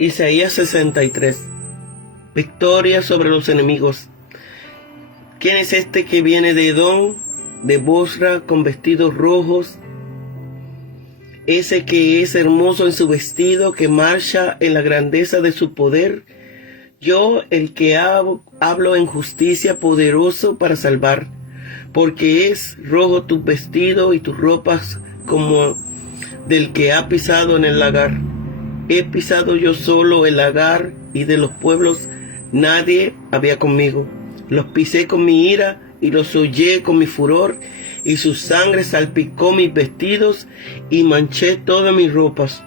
Isaías 63. Victoria sobre los enemigos. ¿Quién es este que viene de Edom, de Bosra, con vestidos rojos? Ese que es hermoso en su vestido, que marcha en la grandeza de su poder. Yo, el que hablo en justicia, poderoso para salvar, porque es rojo tu vestido y tus ropas como del que ha pisado en el lagar. He pisado yo solo el lagar, y de los pueblos nadie había conmigo. Los pisé con mi ira y los hollé con mi furor, y su sangre salpicó mis vestidos y manché todas mis ropas.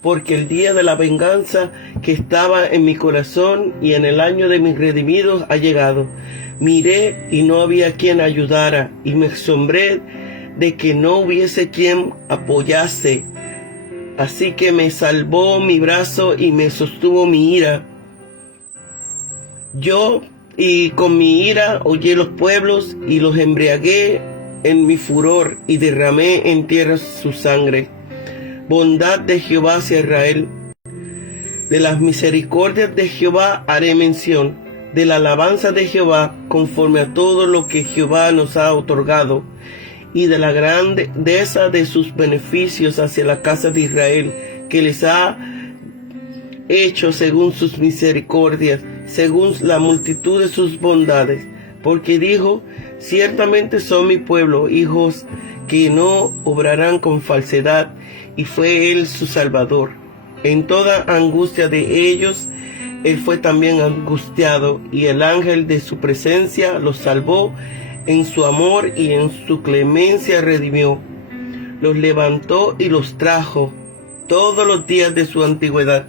Porque el día de la venganza que estaba en mi corazón y en el año de mis redimidos ha llegado. Miré y no había quien ayudara, y me asombré de que no hubiese quien apoyase. Así que me salvó mi brazo y me sostuvo mi ira. Yo y con mi ira hollé los pueblos y los embriagué en mi furor y derramé en tierra su sangre. Bondad de Jehová hacia Israel. De las misericordias de Jehová haré mención, de la alabanza de Jehová conforme a todo lo que Jehová nos ha otorgado, y de la grandeza de sus beneficios hacia la casa de Israel, que les ha hecho según sus misericordias, según la multitud de sus bondades. Porque dijo: ciertamente son mi pueblo, hijos que no obrarán con falsedad, y fue él su salvador. En toda angustia de ellos, él fue también angustiado, y el ángel de su presencia los salvó. En su amor y en su clemencia redimió. Los levantó y los trajo todos los días de su antigüedad.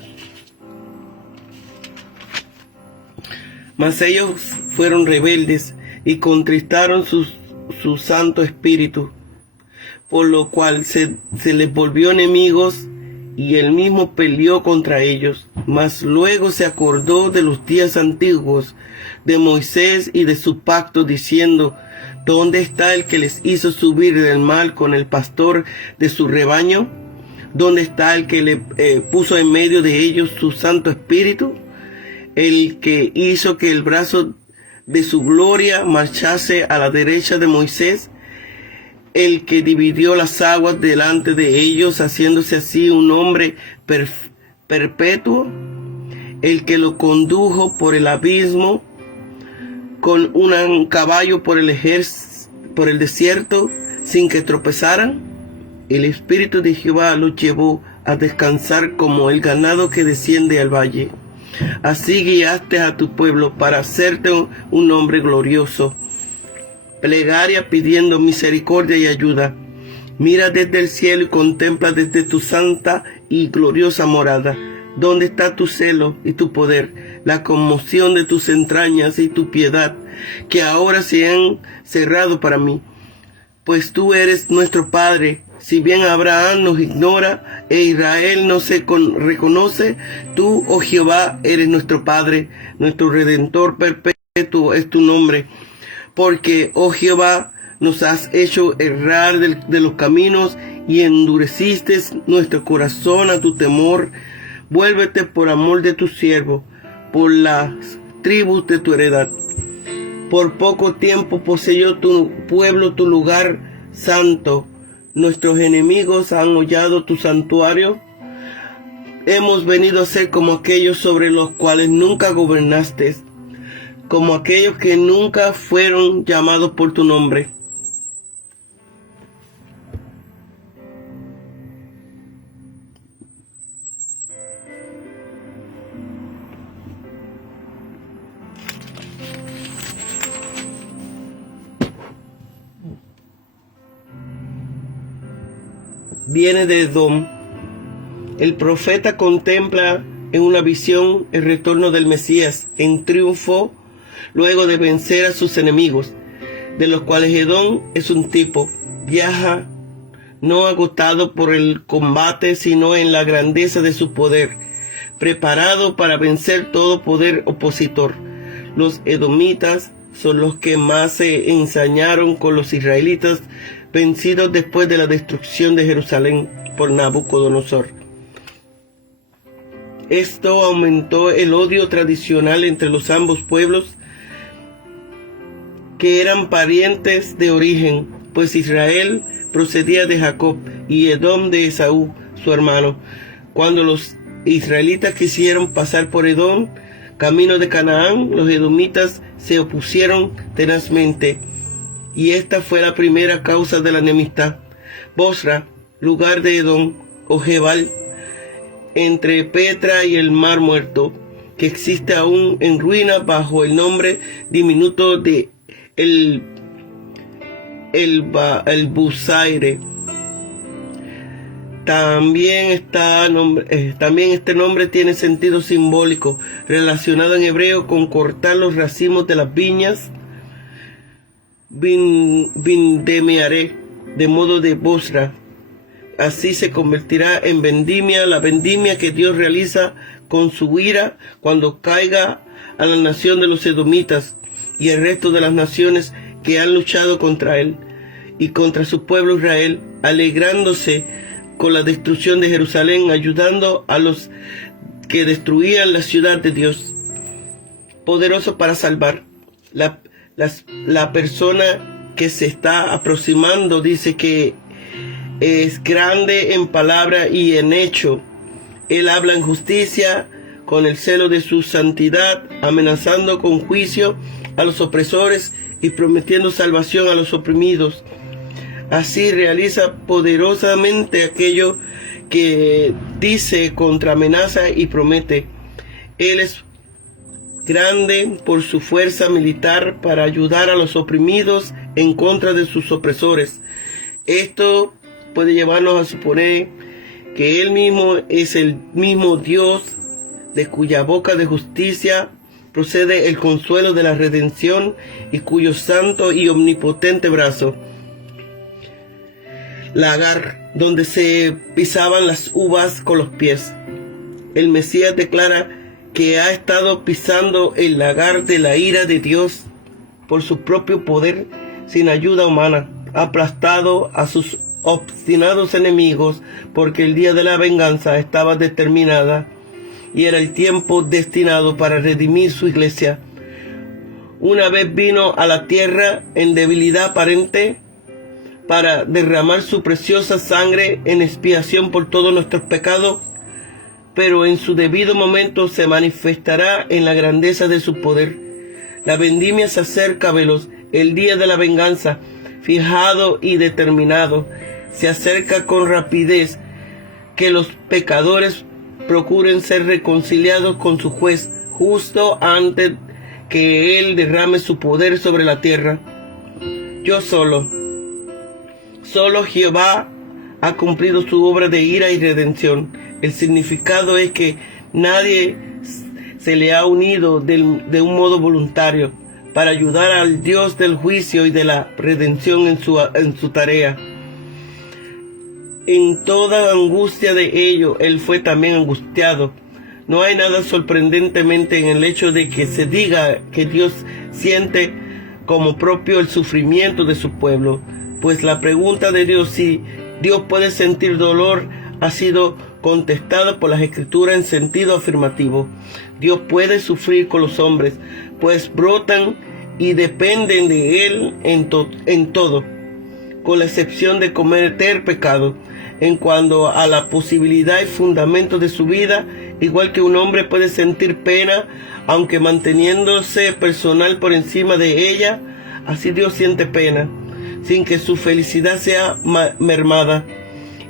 Mas ellos fueron rebeldes y contristaron su santo espíritu, por lo cual se les volvió enemigos, y él mismo peleó contra ellos. Mas luego se acordó de los días antiguos, de Moisés y de su pacto, diciendo: ¿dónde está el que les hizo subir del mar con el pastor de su rebaño? ¿Dónde está el que le puso en medio de ellos su santo espíritu? El que hizo que el brazo de su gloria marchase a la derecha de Moisés, el que dividió las aguas delante de ellos, haciéndose así un hombre perpetuo, el que lo condujo por el abismo con un caballo por el desierto, sin que tropezaran. El Espíritu de Jehová los llevó a descansar como el ganado que desciende al valle. Así guiaste a tu pueblo para hacerte un hombre glorioso. Plegaria pidiendo misericordia y ayuda. Mira desde el cielo y contempla desde tu santa y gloriosa morada. ¿Dónde está tu celo y tu poder, la conmoción de tus entrañas y tu piedad, que ahora se han cerrado para mí? Pues tú eres nuestro Padre. Si bien Abraham nos ignora e Israel no se reconoce, tú, oh Jehová, eres nuestro Padre, nuestro Redentor perpetuo es tu nombre. Porque, oh Jehová, nos has hecho errar de los caminos y endureciste nuestro corazón a tu temor. Vuélvete por amor de tu siervo, por las tribus de tu heredad. Por poco tiempo poseyó tu pueblo tu lugar santo. Nuestros enemigos han hollado tu santuario. Hemos venido a ser como aquellos sobre los cuales nunca gobernaste, como aquellos que nunca fueron llamados por tu nombre. Viene de Edom. El profeta contempla en una visión el retorno del Mesías en triunfo, luego de vencer a sus enemigos, de los cuales Edom es un tipo. Viaja no agotado por el combate, sino en la grandeza de su poder, preparado para vencer todo poder opositor. Los edomitas son los que más se ensañaron con los israelitas, vencidos después de la destrucción de Jerusalén por Nabucodonosor. Esto aumentó el odio tradicional entre los ambos pueblos, que eran parientes de origen, pues Israel procedía de Jacob y Edom de Esaú, su hermano. Cuando los israelitas quisieron pasar por Edom, camino de Canaán, los edomitas se opusieron tenazmente, y esta fue la primera causa de la enemistad. Bosra, lugar de Edom, o Jebal, entre Petra y el Mar Muerto, que existe aún en ruina bajo el nombre diminuto de el Busaire. También este nombre tiene sentido simbólico, relacionado en hebreo con cortar los racimos de las viñas, vindemearé, de modo de Bosra. Así se convertirá en vendimia, la vendimia que Dios realiza con su ira cuando caiga a la nación de los edomitas y el resto de las naciones que han luchado contra él y contra su pueblo Israel, alegrándose con la destrucción de Jerusalén, ayudando a los que destruían la ciudad de Dios, poderoso para salvar. La persona que se está aproximando dice que es grande en palabra y en hecho. Él habla en justicia con el celo de su santidad, amenazando con juicio a los opresores y prometiendo salvación a los oprimidos. Así realiza poderosamente aquello que dice contra amenaza y promete. Él es grande por su fuerza militar para ayudar a los oprimidos en contra de sus opresores. Esto puede llevarnos a suponer que Él mismo es el mismo Dios de cuya boca de justicia procede el consuelo de la redención y cuyo santo y omnipotente brazo, lagar, donde se pisaban las uvas con los pies. El Mesías declara que ha estado pisando el lagar de la ira de Dios por su propio poder, sin ayuda humana, aplastado a sus obstinados enemigos, porque el día de la venganza estaba determinada y era el tiempo destinado para redimir su iglesia. Una vez vino a la tierra en debilidad aparente para derramar su preciosa sangre en expiación por todos nuestros pecados, pero en su debido momento se manifestará en la grandeza de su poder. La vendimia se acerca veloz, el día de la venganza, fijado y determinado, se acerca con rapidez. Que los pecadores procuren ser reconciliados con su juez justo antes que él derrame su poder sobre la tierra. Yo solo Jehová ha cumplido su obra de ira y redención. El significado es que nadie se le ha unido de un modo voluntario para ayudar al Dios del juicio y de la redención en su tarea. En toda angustia de ello, Él fue también angustiado. No hay nada sorprendentemente en el hecho de que se diga que Dios siente como propio el sufrimiento de su pueblo, pues la pregunta de Dios si Dios puede sentir dolor ha sido contestada por las Escrituras en sentido afirmativo. Dios puede sufrir con los hombres, pues brotan y dependen de Él en todo, con la excepción de cometer pecado. En cuanto a la posibilidad y fundamento de su vida, igual que un hombre puede sentir pena, aunque manteniéndose personal por encima de ella, así Dios siente pena, sin que su felicidad sea mermada.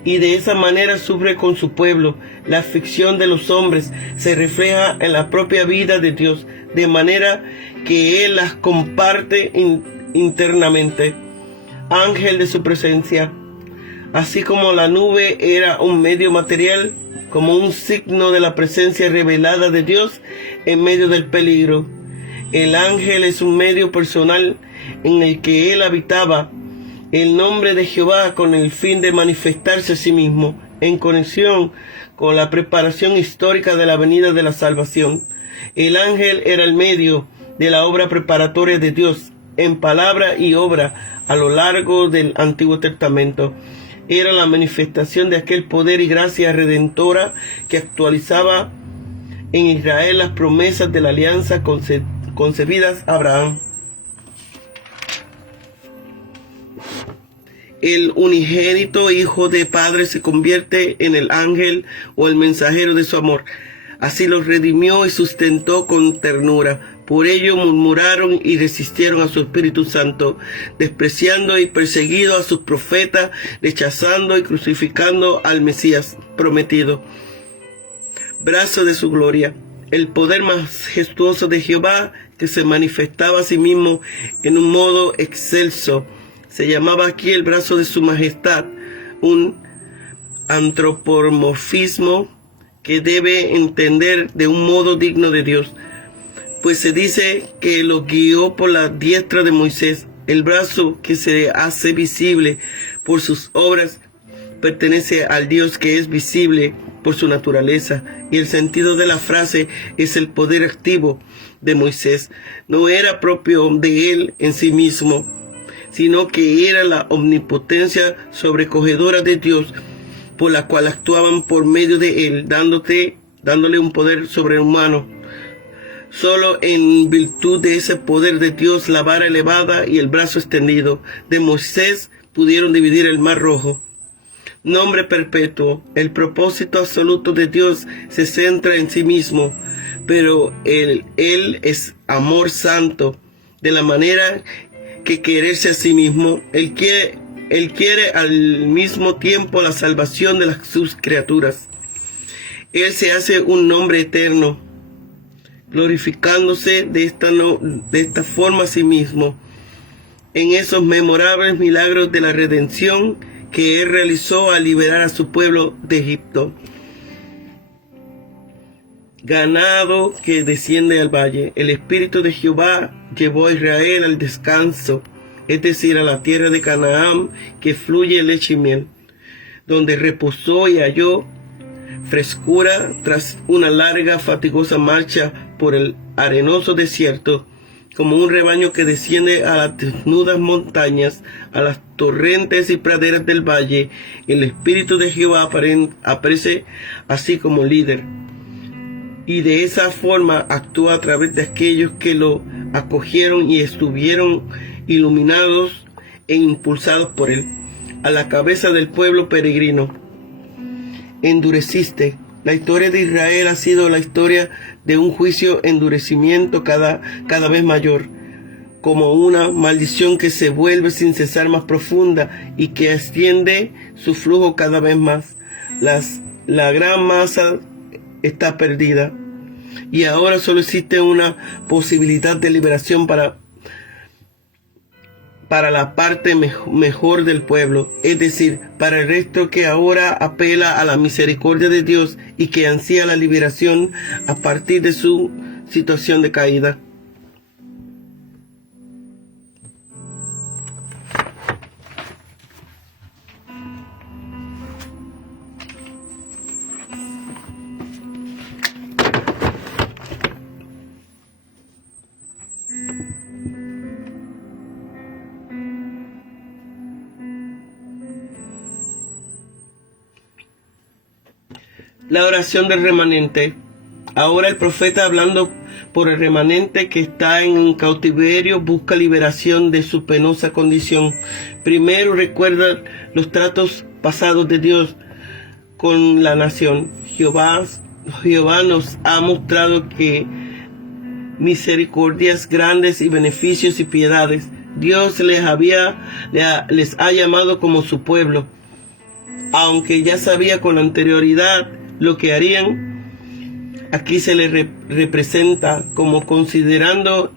Y de esa manera sufre con su pueblo. La aflicción de los hombres se refleja en la propia vida de Dios, de manera que Él las comparte internamente. Ángel de su presencia. Así como la nube era un medio material, como un signo de la presencia revelada de Dios en medio del peligro, el ángel es un medio personal en el que Él habitaba, el nombre de Jehová, con el fin de manifestarse a sí mismo, en conexión con la preparación histórica de la venida de la salvación. El ángel era el medio de la obra preparatoria de Dios, en palabra y obra, a lo largo del Antiguo Testamento. Era la manifestación de aquel poder y gracia redentora que actualizaba en Israel las promesas de la alianza concebidas a Abraham. El unigénito Hijo de Padre se convierte en el ángel o el mensajero de su amor. Así los redimió y sustentó con ternura. Por ello murmuraron y resistieron a su Espíritu Santo, despreciando y perseguido a sus profetas, rechazando y crucificando al Mesías prometido. Brazo de su gloria, el poder majestuoso de Jehová, que se manifestaba a sí mismo en un modo excelso. Se llamaba aquí el brazo de su majestad, un antropomorfismo que debe entender de un modo digno de Dios, pues se dice que lo guió por la diestra de Moisés. El brazo que se hace visible por sus obras pertenece al Dios que es visible por su naturaleza, y el sentido de la frase es el poder activo de Moisés. No era propio de él en sí mismo, sino que era la omnipotencia sobrecogedora de Dios, por la cual actuaban por medio de él, dándole un poder sobrehumano. Solo en virtud de ese poder de Dios, la vara elevada y el brazo extendido de Moisés pudieron dividir el mar Rojo. Nombre perpetuo. El propósito absoluto de Dios se centra en sí mismo, pero Él es amor santo, de la manera que quererse a sí mismo. Él quiere al mismo tiempo la salvación de sus criaturas. Él se hace un nombre eterno, glorificándose de esta forma a sí mismo en esos memorables milagros de la redención que él realizó al liberar a su pueblo de Egipto. Ganado que desciende al valle, el Espíritu de Jehová llevó a Israel al descanso, es decir, a la tierra de Canaán, que fluye leche y miel, donde reposó y halló frescura tras una larga, fatigosa marcha por el arenoso desierto, como un rebaño que desciende a las desnudas montañas, a las torrentes y praderas del valle. El Espíritu de Jehová aparece así como líder, y de esa forma actúa a través de aquellos que lo acogieron y estuvieron iluminados e impulsados por él. A la cabeza del pueblo peregrino endureciste. La historia de Israel ha sido la historia de un juicio endurecimiento cada vez mayor, como una maldición que se vuelve sin cesar más profunda y que extiende su flujo cada vez más. La gran masa está perdida y ahora solo existe una posibilidad de liberación para la parte mejor del pueblo, es decir, para el resto que ahora apela a la misericordia de Dios y que ansía la liberación a partir de su situación de caída. La oración del remanente. Ahora el profeta, hablando por el remanente que está en cautiverio, busca liberación de su penosa condición. Primero recuerda los tratos pasados de Dios con la nación. Jehová nos ha mostrado que misericordias grandes y beneficios y piedades. Dios les ha llamado como su pueblo, aunque ya sabía con anterioridad lo que harían. Aquí se les representa como considerando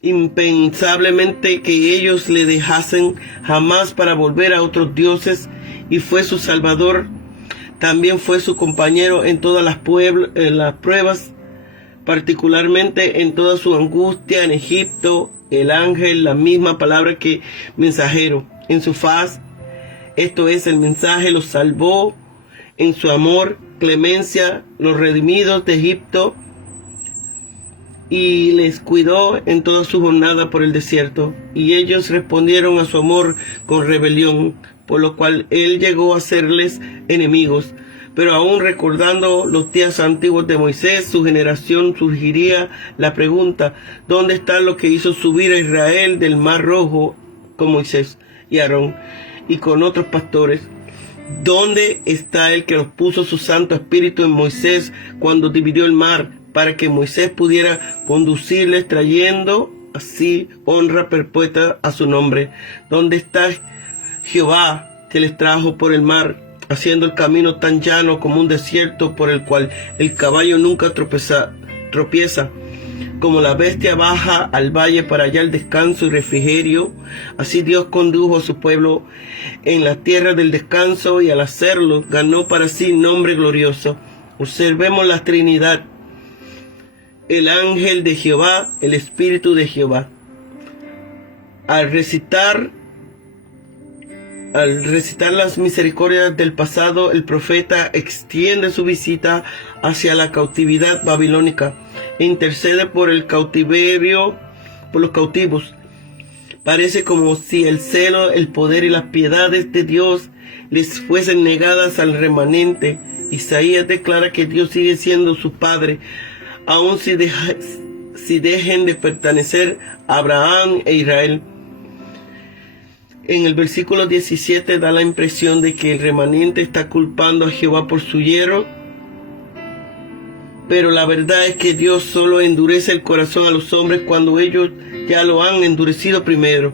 impensablemente que ellos le dejasen jamás para volver a otros dioses, y fue su Salvador. También fue su compañero en todas las pruebas, particularmente en toda su angustia en Egipto. El ángel, la misma palabra que mensajero, en su faz, esto es el mensaje, los salvó en su amor, clemencia, los redimidos de Egipto, y les cuidó en toda su jornada por el desierto. Y ellos respondieron a su amor con rebelión, por lo cual él llegó a serles enemigos, Pero aún recordando los días antiguos de Moisés, su generación surgiría la pregunta: ¿dónde está lo que hizo subir a Israel del Mar Rojo con Moisés y Aarón y con otros pastores? ¿Dónde está el que nos puso su Santo Espíritu en Moisés cuando dividió el mar para que Moisés pudiera conducirles, trayendo así honra perpetua a su nombre? ¿Dónde está Jehová que les trajo por el mar, haciendo el camino tan llano como un desierto por el cual el caballo nunca tropieza? Como la bestia baja al valle para hallar descanso y refrigerio, así Dios condujo a su pueblo en la tierra del descanso, y al hacerlo ganó para sí nombre glorioso. Observemos la Trinidad: el ángel de Jehová, el Espíritu de Jehová. Al recitar las misericordias del pasado, el profeta extiende su visita hacia la cautividad babilónica e intercede por el cautiverio, por los cautivos. Parece como si el celo, el poder y las piedades de Dios les fuesen negadas al remanente. Isaías declara que Dios sigue siendo su Padre, aun si dejen de pertenecer a Abraham e Israel. En el versículo 17 da la impresión de que el remanente está culpando a Jehová por su yerro, pero la verdad es que Dios solo endurece el corazón a los hombres cuando ellos ya lo han endurecido primero.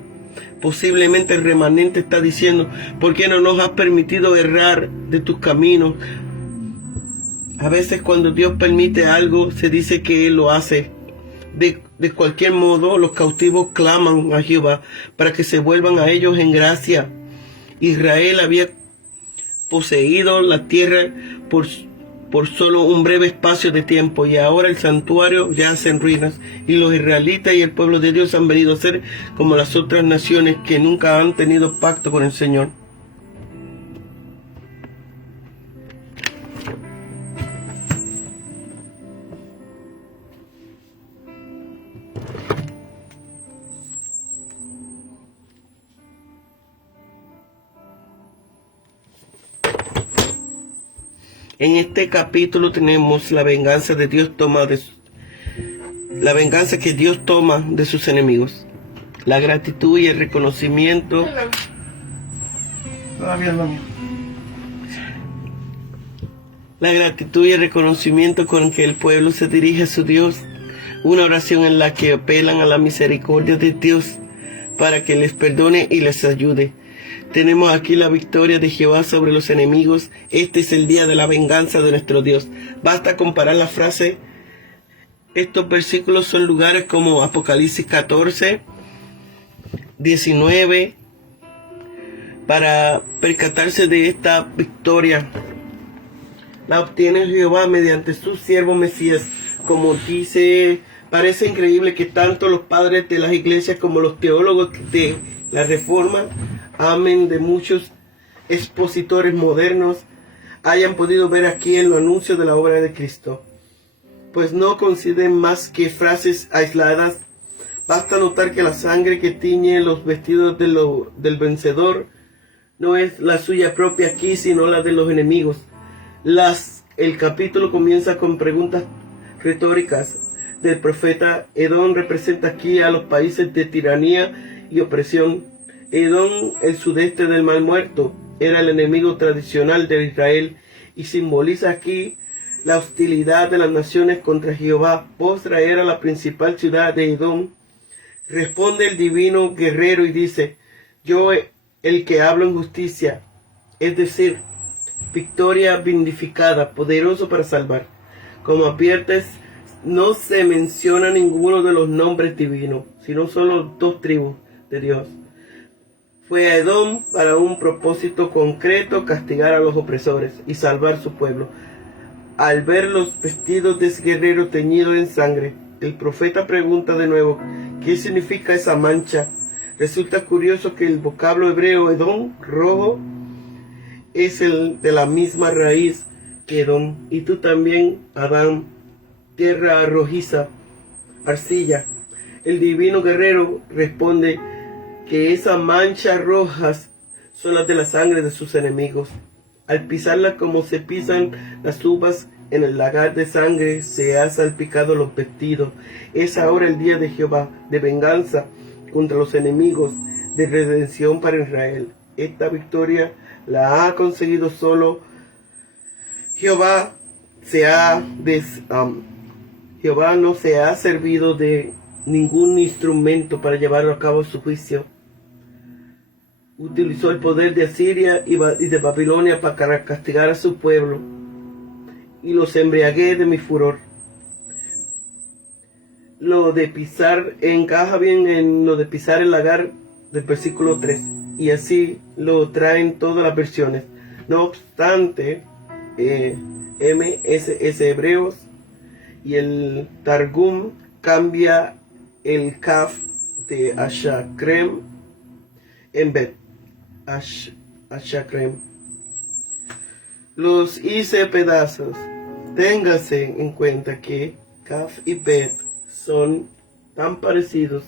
Posiblemente el remanente está diciendo: ¿por qué no nos has permitido errar de tus caminos? A veces cuando Dios permite algo, se dice que Él lo hace. De cualquier modo, los cautivos claman a Jehová para que se vuelvan a ellos en gracia. Israel había poseído la tierra por solo un breve espacio de tiempo, y ahora el santuario yace en ruinas, y los israelitas y el pueblo de Dios han venido a ser como las otras naciones que nunca han tenido pacto con el Señor. En este capítulo tenemos la venganza que Dios toma de sus enemigos, la gratitud y el reconocimiento. La gratitud y el reconocimiento con que el pueblo se dirige a su Dios, una oración en la que apelan a la misericordia de Dios para que les perdone y les ayude. Tenemos aquí la victoria de Jehová sobre los enemigos. Este es el día de la venganza de nuestro Dios. Basta comparar la frase. Estos versículos son lugares como Apocalipsis 14, 19, para percatarse de esta victoria. La obtiene Jehová mediante su siervo Mesías. Como dice, parece increíble que tanto los padres de las iglesias como los teólogos de la Reforma, amén de muchos expositores modernos, hayan podido ver aquí el anuncio de la obra de Cristo. Pues no consideren más que frases aisladas. Basta notar que la sangre que tiñe los vestidos del vencedor no es la suya propia aquí, sino la de los enemigos. El capítulo comienza con preguntas retóricas del profeta. Edom representa aquí a los países de tiranía y opresión. Edom, el sudeste del Mar Muerto, era el enemigo tradicional de Israel y simboliza aquí la hostilidad de las naciones contra Jehová. Bosra era la principal ciudad de Edom. Responde el divino guerrero y dice: yo, el que hablo en justicia, es decir, victoria vindificada, poderoso para salvar. Como adviertes, no se menciona ninguno de los nombres divinos, sino solo dos tribus de Dios. Fue a Edom para un propósito concreto: castigar a los opresores y salvar su pueblo. Al ver los vestidos de ese guerrero teñidos en sangre, el profeta pregunta de nuevo: ¿qué significa esa mancha? Resulta curioso que el vocablo hebreo Edom, rojo, es el de la misma raíz que Edom. Y tú también, Adán, tierra rojiza, arcilla. El divino guerrero responde que esas manchas rojas son las de la sangre de sus enemigos. Al pisarlas como se pisan las uvas en el lagar de sangre, se ha salpicado los vestidos. Es ahora el día de Jehová, de venganza contra los enemigos, de redención para Israel. Esta victoria la ha conseguido solo Jehová. Jehová no se ha servido de ningún instrumento para llevar a cabo su juicio. Utilizó el poder de Asiria y de Babilonia para castigar a su pueblo, y los embriagué de mi furor. Lo de pisar encaja bien en lo de pisar el lagar del versículo 3, y así lo traen todas las versiones. No obstante, MSS Hebreos y el Targum cambia el kaf de Ashakrem en Bet. Ashakrem. Los hice pedazos. Téngase en cuenta que kaf y Bet son tan parecidos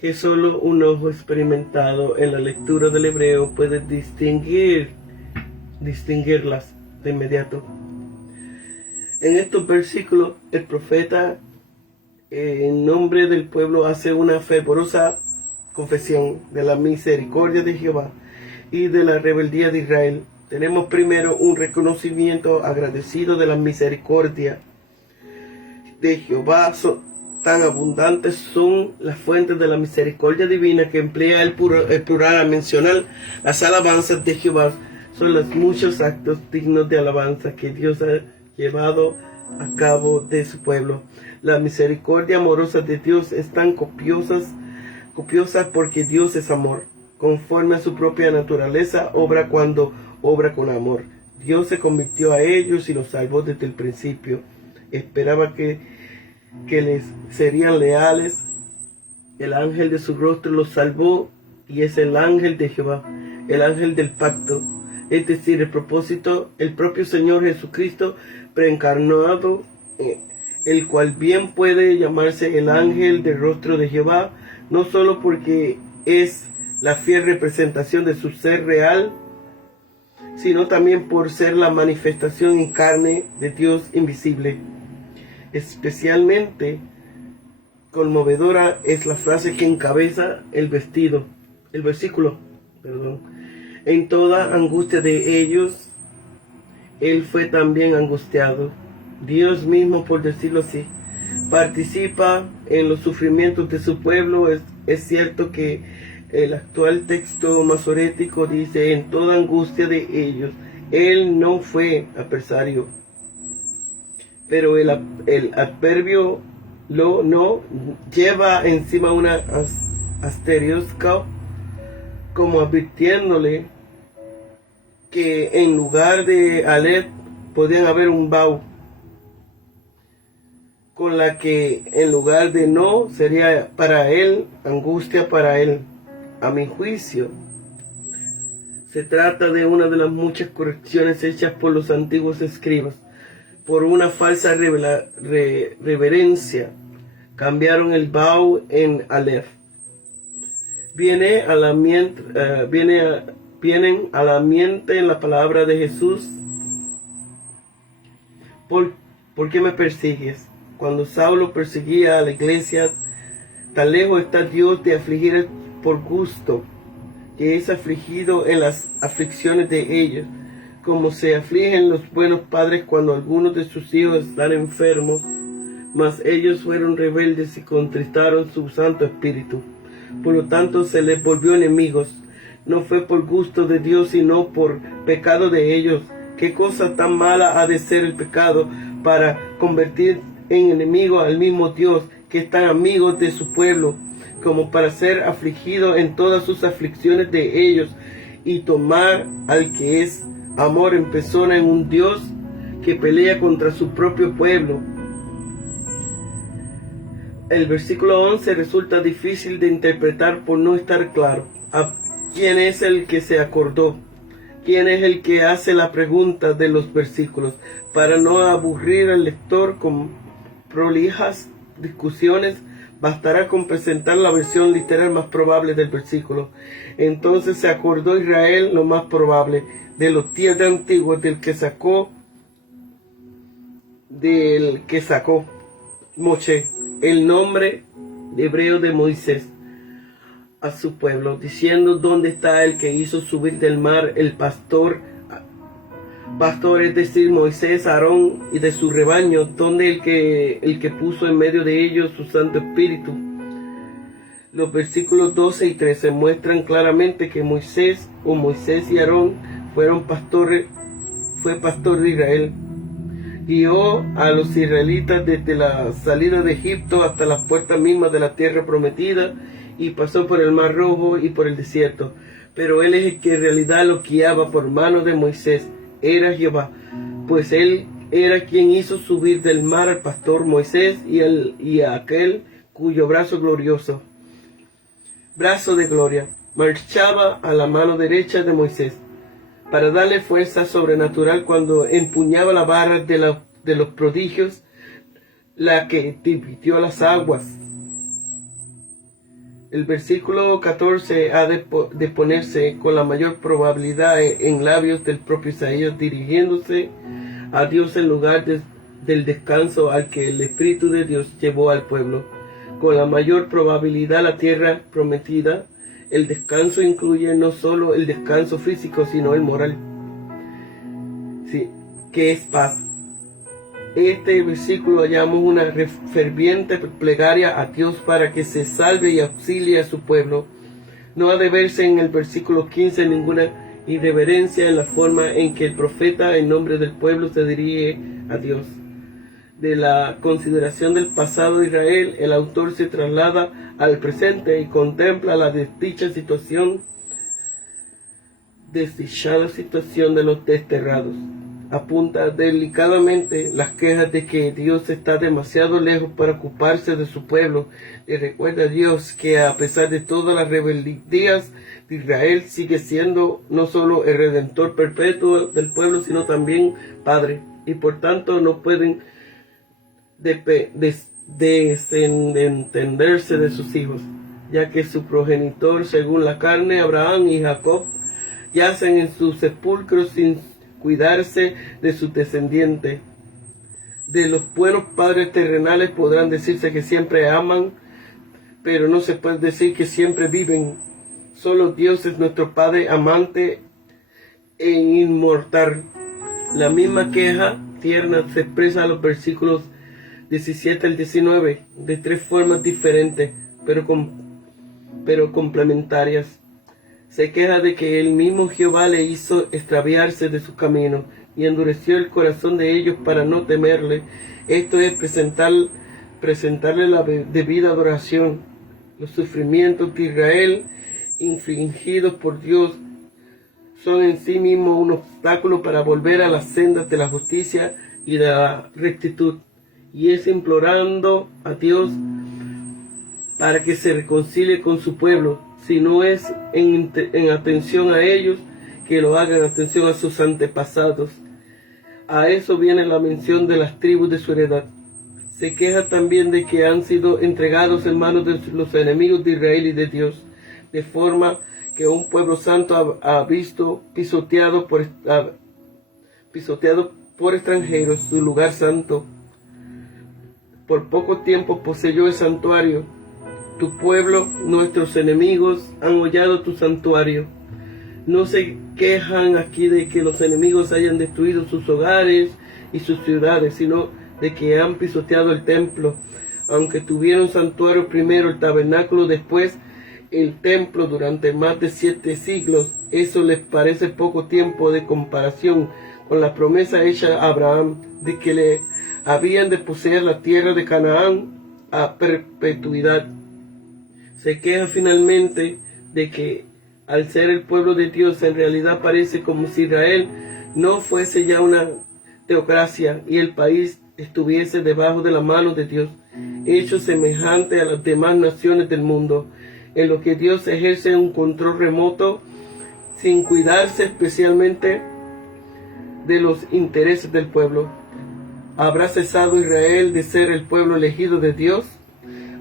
que solo un ojo experimentado en la lectura del hebreo puede distinguirlas de inmediato. En estos versículos, el profeta, en nombre del pueblo, hace una fervorosa confesión de la misericordia de Jehová y de la rebeldía de Israel. Tenemos primero un reconocimiento agradecido de la misericordia de Jehová. Tan abundantes son las fuentes de la misericordia divina que emplea el plural al mencionar las alabanzas de Jehová. Son los muchos actos dignos de alabanza que Dios ha llevado a cabo de su pueblo. La misericordia amorosa de Dios es tan copiosa porque Dios es amor. Conforme a su propia naturaleza, obra cuando obra con amor. Dios se convirtió a ellos y los salvó desde el principio. Esperaba que les serían leales. El ángel de su rostro los salvó, y es el ángel de Jehová, el ángel del pacto, es decir, el propio Señor Jesucristo preencarnado, el cual bien puede llamarse el ángel del rostro de Jehová, no solo porque es la fiel representación de su ser real, sino también por ser la manifestación en carne de Dios invisible. Especialmente conmovedora es la frase que encabeza el versículo. En toda angustia de ellos, Él fue también angustiado. Dios mismo, por decirlo así, participa en los sufrimientos de su pueblo. Es cierto que el actual texto masorético dice: en toda angustia de ellos. Él no fue adversario. Pero el adverbio no lleva encima una asterisco, como advirtiéndole que en lugar de Aleph podían haber un Bau, con la que en lugar de no sería para él, angustia para él. A mi juicio, se trata de una de las muchas correcciones hechas por los antiguos escribas. Por una falsa reverencia, cambiaron el Bau en Aleph. Vienen a la mente en la palabra de Jesús: ¿por qué me persigues? Cuando Saulo perseguía a la iglesia, tan lejos está Dios de afligir por gusto, que es afligido en las aflicciones de ellos, como se afligen los buenos padres cuando algunos de sus hijos están enfermos. Mas ellos fueron rebeldes y contristaron su Santo Espíritu. Por lo tanto se les volvió enemigos. No fue por gusto de Dios, sino por pecado de ellos. ¿Qué cosa tan mala ha de ser el pecado para convertir en enemigo al mismo Dios, que es tan amigo de su pueblo, como para ser afligido en todas sus aflicciones de ellos, y tomar al que es amor en persona en un Dios que pelea contra su propio pueblo? El versículo 11 resulta difícil de interpretar por no estar claro. ¿A quién es el que se acordó? ¿Quién es el que hace la pregunta de los versículos? Para no aburrir al lector con prolijas discusiones, Bastará con presentar la versión literal más probable del versículo. Entonces se acordó Israel lo más probable de los días antiguos del que sacó Moshe, el nombre hebreo de Moisés, a su pueblo, diciendo: ¿dónde está el que hizo subir del mar el pastor, es decir, Moisés, Aarón y de su rebaño? ¿Dónde el que puso en medio de ellos su Santo Espíritu? Los versículos 12 y 13 muestran claramente que Moisés y Aarón fue pastor de Israel. Guió a los israelitas desde la salida de Egipto hasta las puertas mismas de la tierra prometida, y pasó por el Mar Rojo y por el desierto. Pero él es el que en realidad lo guiaba por mano de Moisés, era Jehová, pues él era quien hizo subir del mar al pastor Moisés y a aquel cuyo brazo de gloria, marchaba a la mano derecha de Moisés, para darle fuerza sobrenatural cuando empuñaba la vara de los prodigios, la que dividió las aguas. El versículo 14 ha de ponerse con la mayor probabilidad en labios del propio Isaías, dirigiéndose a Dios en lugar del descanso al que el Espíritu de Dios llevó al pueblo. Con la mayor probabilidad la tierra prometida. El descanso incluye no solo el descanso físico, sino el moral, sí, que es paz. Este versículo hallamos una ferviente plegaria a Dios para que se salve y auxilie a su pueblo. No ha de verse en el versículo 15 ninguna irreverencia en la forma en que el profeta, en nombre del pueblo, se dirige a Dios. De la consideración del pasado de Israel, el autor se traslada al presente y contempla la desdichada situación de los desterrados. Apunta delicadamente las quejas de que Dios está demasiado lejos para ocuparse de su pueblo, y recuerda a Dios que a pesar de todas las rebeldías de Israel, sigue siendo no solo el redentor perpetuo del pueblo, sino también Padre, y por tanto no pueden desentenderse de sus hijos, ya que su progenitor, según la carne, Abraham y Jacob, yacen en sus sepulcros sin cuidarse de sus descendientes. De los buenos padres terrenales podrán decirse que siempre aman, pero no se puede decir que siempre viven. Solo Dios es nuestro Padre amante e inmortal. La misma queja tierna se expresa en los versículos 17 al 19 de tres formas diferentes, pero complementarias. Se queja de que el mismo Jehová le hizo extraviarse de su camino y endureció el corazón de ellos para no temerle. Esto es presentarle la debida adoración. Los sufrimientos de Israel infligidos por Dios son en sí mismos un obstáculo para volver a las sendas de la justicia y de la rectitud. Y es implorando a Dios para que se reconcilie con su pueblo. Si no es en atención a ellos, que lo haga en atención a sus antepasados. A eso viene la mención de las tribus de su heredad. Se queja también de que han sido entregados en manos de los enemigos de Israel y de Dios, de forma que un pueblo santo ha visto pisoteado por extranjeros su lugar santo. Por poco tiempo poseyó el santuario. Tu pueblo, nuestros enemigos, han hollado tu santuario. No se quejan aquí de que los enemigos hayan destruido sus hogares y sus ciudades, sino de que han pisoteado el templo. Aunque tuvieron santuario primero, el tabernáculo después, el templo durante más de 7 siglos, eso les parece poco tiempo de comparación con la promesa hecha a Abraham de que le habían de poseer la tierra de Canaán a perpetuidad. Se queja finalmente de que al ser el pueblo de Dios en realidad parece como si Israel no fuese ya una teocracia y el país estuviese debajo de la mano de Dios, hecho semejante a las demás naciones del mundo, en lo que Dios ejerce un control remoto sin cuidarse especialmente de los intereses del pueblo. ¿Habrá cesado Israel de ser el pueblo elegido de Dios?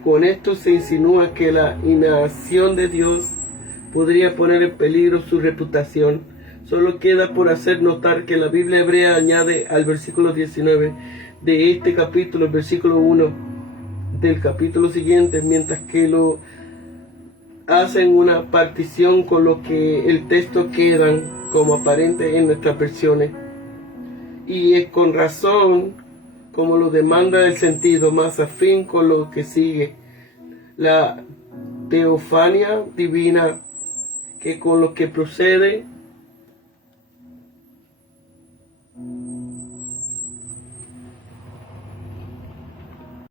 Con esto se insinúa que la inacción de Dios podría poner en peligro su reputación. Solo queda por hacer notar que la Biblia hebrea añade al versículo 19 de este capítulo, el versículo 1 del capítulo siguiente, mientras que lo hacen una partición con lo que el texto quedan como aparente en nuestras versiones. Y es con razón, como lo demanda el sentido, más afín con lo que sigue, la teofanía divina, que con lo que procede